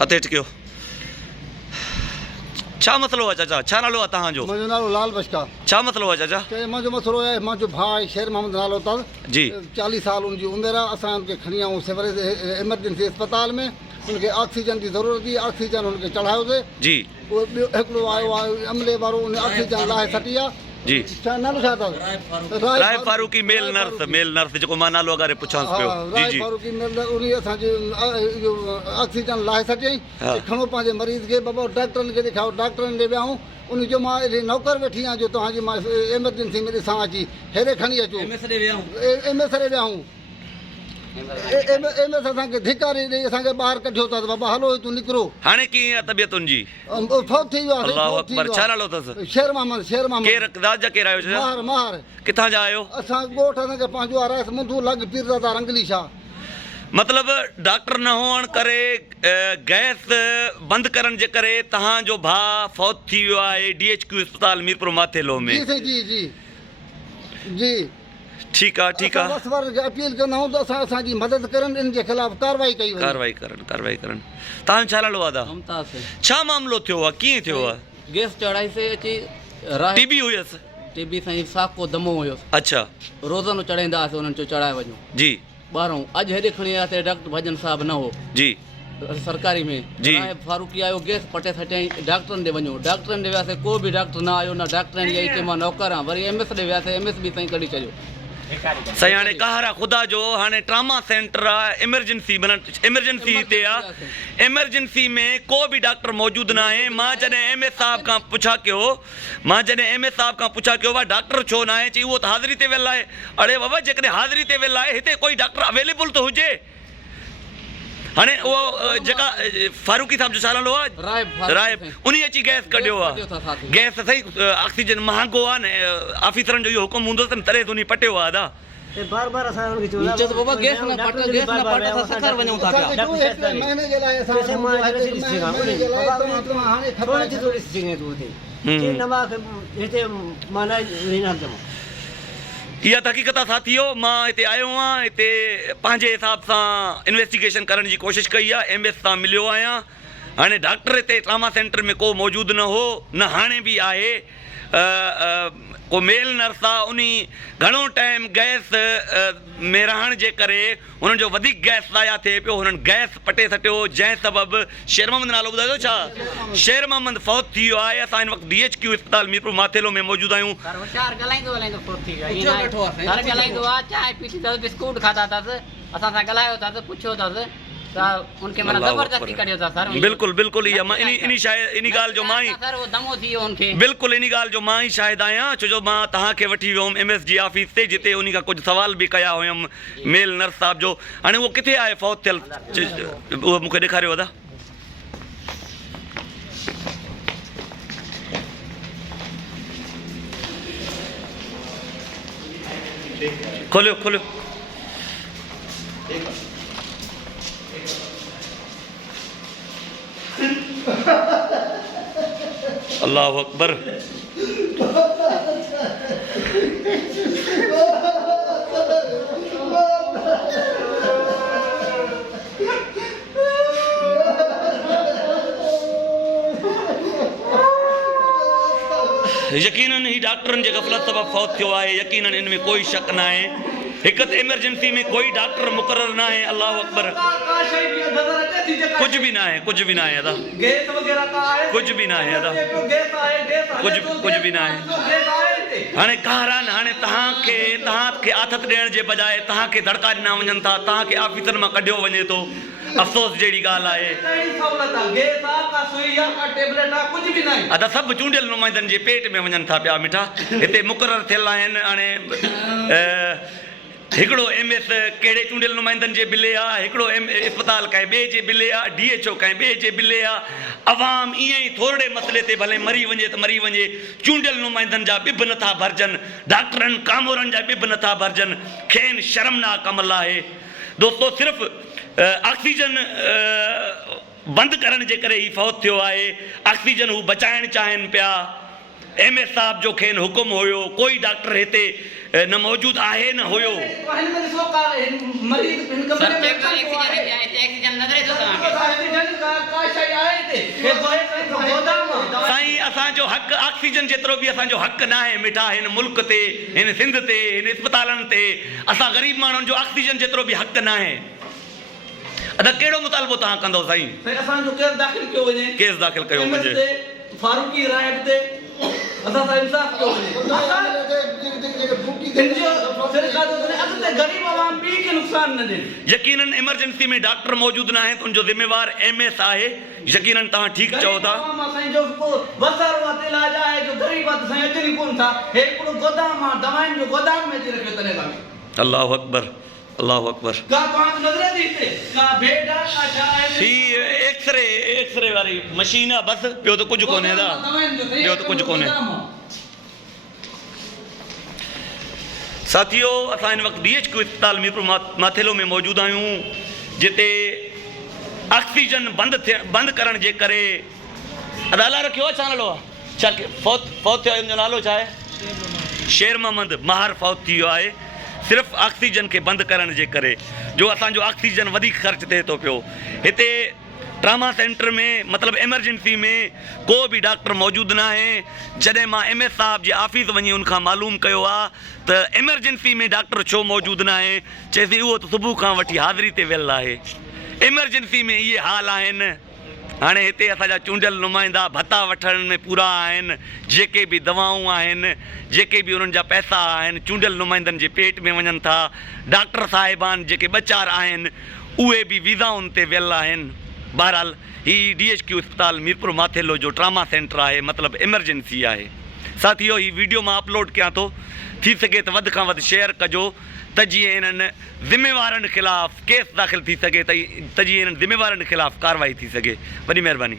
हथ हेठि कयो। छा मसलो आहे चाचा? छा नालो आहे तव्हांजो? मुंहिंजो नालो लाल बशका। छा मसलो आहे चाचा? मुंहिंजो मसलो आहे, मुंहिंजो भाउ आहे शेर मोहम्मद नालो अथसि जी। 40 साल उनजी उमिरि आहे। असां उनखे खणी आयूं सिविल एमरजेंसी अस्पताल में। उनखे ऑक्सीजन जी ज़रूरत हुई, ऑक्सीजन उनखे चढ़ायोसीं जी उहो ॿियो हिकिड़ो आयो आहे अमले वारो, उन ऑक्सीजन लाहे सटी आहे। जी छा नालो छा अथसि? राय फारूकी मेल नर्स जेको मां नालो अगारे पुछांसि पियो। जी राय जी फारूकी मेल उन असांजी इहो ऑक्सीजन लाहे सटियईं। खणो पंहिंजे मरीज़ खे, बाबा डॉक्टरनि खे ॾेखारियो। डॉक्टरनि ॾे वियाऊं। उन जो मां हेॾे नौकर वेठी आहियां जो तव्हांजी मां एमरजेंसी में ॾिसां अची हेॾे खणी अचो। एम एस ॾे वियाऊं। एम एस असांखे धिकारी ॾेई असांखे ॿाहिरि कढियो अथसि। बाबा हलो तूं निकिरो। हाणे कीअं आहे तबियत तुंहिंजी? फौत थी वियो आहे। अल्लाहु अकबर। छा नालो अथसि? शेर मोहम्मद। शेर मोहम्मद। केरु राजा केरु आयो चाचा? मार मार। किथां जा आहियो? असां ॻोठ असांखे पंहिंजो आहे राइस मुंधू लॻ पीरदादा रंगली शाह। मतलब डॉक्टर न हुअण करे गैस बंदि करण जे करे तव्हांजो भाउ फौत थी वियो आहे DHQ अस्पताल मीरपुर माथेलो में। जी साईं जी जी जी। ठीकु आहे ठीकु आहे। बस वारनि खे अपील कंदा आहियूं त असांजी मदद करनि, इन जे ख़िलाफ़ कार्रवाई कई वञे। कार्रवाई करनि। तव्हांजो छा नालो आहे दादा? मुमताज़। छा मामिलो थियो आहे? कीअं थियो आहे? गैस चढ़ाई से अची TB हुयसि? TB साईं साको दमो हुयोसि। अच्छा। रोज़ानो चढ़ाईंदा हुआसीं, उन्हनि चयो चढ़ाए वञो। जी ॿाहिरों अॼु हेॾे खणी आयासीं, डॉक्टर भजन साहब न हो जी सरकारी में। जी। राय फारूकी आयो, गैस पटे सटियईं। डॉक्टरनि ॾे वञो। डॉक्टरनि ॾे वियासीं, को बि डॉक्टर न आयो। न डॉक्टरनि ॾे चई मां नौकर आहियां। वरी MS ॾे वियासीं, MS बि साईं कढी छॾियो। साईं हाणे कहर आहे ख़ुदा जो। हाणे ट्रामा सेंटर आहे, एमरजेंसी एमरजेंसी हिते आहे। एमरजेंसी में को बि डॉक्टर मौजूदु न आहे। मां जॾहिं MS साहब खां पुछा कयो भाई डॉक्टर छो न आहे? चई उहो त हाज़िरी ते वियल आहे। अड़े बाबा जेकॾहिं हाज़िरी ते वियल आहे हिते कोई डॉक्टर अवेलेबल त हुजे। हाणे उहो जेका फारूकी साहब जो छा नालो आहे? राय। उन अची गैस कढियो आहे। गैस सही ऑक्सीजन महांगो आहे न, ऑफिसरनि जो इहो हुकुम हूंदो त तॾहिं उन पटियो आहे दादा। बार बार असां उनखे चवंदा चयो त बाबा गैस न पट असां सखर वञूं था पिया। महीने जे लाइ असां पैसे मां हाणे ख़बर नथी थोरी सघे तूं हुते नवा हिते माना वेंदा। इहा त हक़ीक़त आहे साथियो। मां हिते आयो आहियां, हिते पंहिंजे हिसाब सां इन्वेस्टिगेशन करण जी कोशिशि कई आहे। MS सां मिलियो आहियां। हाणे डॉक्टर हिते ट्रामा सेंटर में को मौजूदु न हो, न हाणे बि आहे। को मेल नर्स आहे, उन घणो टाइम गैस में रहण जे करे हुननि जो वधीक गैस ज़ाया थिए पियो। हुननि गैस पटे सटियो, जंहिं सबबु शेर मोहम्मद नालो ॿुधायो छा? शेर मोहम्मद फौत थी वियो आहे। असां हिन वक़्तु DHQ अस्पताल मीरपुर माथेलो में मौजूदु आहियूं। बिस्कुट खाधा अथसि, असां सां ॻाल्हायो अथसि, पुछियो अथसि त उनखे माना ज़बरदस्ती कढियो अथसि सर। बिल्कुलु बिल्कुलु इहा मां इन ॻाल्हि जो मां ई सर वो दमो थी वियो उनखे। बिल्कुलु इन ॻाल्हि जो मां ई शाहिद आहियां, छो जो मां तव्हांखे वठी वियो हुउमि MS जी ऑफिस ते, जिते उन खां कुझु सवाल बि कया हुयमि मेल नर्स साहब जो। हाणे उहो किथे आहे फौत थियल? उहो मूंखे ॾेखारियो दादा। खोलियो खोलियो। अल्लाहु अकबर। यकीनन ही डॉक्टरनि जे गफ़लत सबबु फौत थियो आहे। यकीनन इन में कोई शक न आहे। हिकु त एमरजेंसी में कोई डॉक्टर मुक़रर न आहे। अल्लाहु अकबर। कुझु बि न आहे, कुझु बि न आहे दादा, कुझु बि न आहे दादा, कुझु बि न आहे। हाणे कहरान हाणे तव्हांखे आथत ॾियण जे बजाए तव्हांखे धड़का ॾिना वञनि था, तव्हांखे ऑफिसर मां कढियो वञे थो। अफ़सोस जहिड़ी ॻाल्हि आहे। अदा सभु चूंडियल नुमाइंदनि जे पेट में वञनि था पिया मिठा। हिते मुक़ररु थियल आहिनि। हाणे हिकिड़ो MS कहिड़े चूंडियल नुमाइंदनि जे बिले आहे, हिकिड़ो अस्पताल कंहिं ॿिए जे बिले आहे, DHO कंहिं ॿिए जे बिले आहे। अवाम ईअं ई थोरे मसइले ते भले मरी वञे त मरी वञे। चूंडियल नुमाइंदनि जा ॿिब नथा भरिजनि, डॉक्टरनि कामोरनि जा ॿिब नथा भरिजनि। खेनि शर्मनाक अमल आहे दोस्तो। सिर्फ़ु ऑक्सीजन बंदि करण जे करे ई फौत थियो आहे। ऑक्सीजन हू बचाइणु चाहिनि पिया। MS साहब जो खेनि हुकुम हुयो, कोई डॉक्टर हिते न मौजूदु आहे न हुयो। हिन में ॾिसो का मरीज़ हिन सर कमरे में ऑक्सीजन नज़र तो तव्हांखे ऑक्सीजन का शइ आहे हिते हे गोदाम आहे। साईं असांजो हक़ ऑक्सीजन जेतिरो बि असांजो हक़ न आहे मिठा हिन मुल्क ते, हिन सिंध ते, हिन इस्पतालनि ते असां ग़रीब माण्हुनि जो ऑक्सीजन जेतिरो बि हक़ न आहे। अदा कहिड़ो मुतालबो तव्हां कंदो साईं? साईं असांजो केस दाख़िल कयो वञे, केस दाख़िल कयो एमएस वञे। ते फारूकी रायत ते असां सां इंसाफ़ कयो वञे। अॻिते ग़रीब आवाम ॿी खे नुक़सान न ॾिए। यकीनन इमरजेंसी में डॉक्टर मौजूदु न आहे त उनजो ज़िम्मेवार एमएस आहे। यकीनन तव्हां ठीकु चओ था। साईं जो बसर वते इलाज आहे जो ग़रीब आहे साईं अचनि कोन था। हे हिकिड़ो गोदाम आहे, दवाउनि जो गोदाम में अची रखियो तने साईं। अल्लाहु अकबर, अल्लाहु अकबर। का पांच नज़र थी हिते का बेड आहे का छा आहे? ही एक्सरे वारी मशीन आहे बस, ॿियो त कुझु कोन्हे दा, ॿियो त कुझु कोन्हे। साथियो असां हिन वक़्तु DHQ इस्पताल मीरपुर माथेलो में मौजूदु आहियूं, जिते ऑक्सीजन बंदि करण जे करे अदाला रखियो आहे। छा नालो आहे? छा फौत थियो आहे? हुनजो नालो छा आहे? शेर मोहम्मद महार फौत थी वियो आहे सिर्फ़ु ऑक्सीजन खे बंदि करण जे करे, जो असांजो ऑक्सीजन वधीक ख़र्च थिए थो पियो। हिते ट्रामा सेंटर में मतिलबु एमरजेंसी में को बि डॉक्टर मौजूदु न आहे। जॾहिं मां MS साहब जे ऑफिस वञी उनखां मालूम कयो आहे त एमरजेंसी में डॉक्टर छो मौजूदु न आहे, चएसि उहो त सुबुह खां वठी हाज़िरी ते वियल आहे। एमरजेंसी में इहे हाल आहिनि। हाणे हिते असांजा चूंडियल नुमाइंदा भत्ता वठण में पूरा आहिनि। जेके बि दवाऊं आहिनि, जेके बि उन्हनि जा पैसा आहिनि, चूंडियल नुमाइंदनि जे पेट में वञनि था। डॉक्टर साहिबान जेके ॿ चारि आहिनि उहे बि वीज़ाउनि ते वियल आहिनि। बहरहाल ही DHQ इस्पताल मीरपुर माथेलो जो ट्रामा सेंटर आहे, मतिलबु एमरजेंसी आहे। साथियो ही वीडियो मां अपलोड कयां थो, थी सघे त वधि खां वधि शेयर कजो त जीअं इन्हनि ज़िम्मेवारनि ख़िलाफ़ु केस दाख़िल थी सघे, त जीअं इन्हनि ज़िम्मेवारनि ख़िलाफ़ु कार्रवाई थी सघे। वॾी महिरबानी।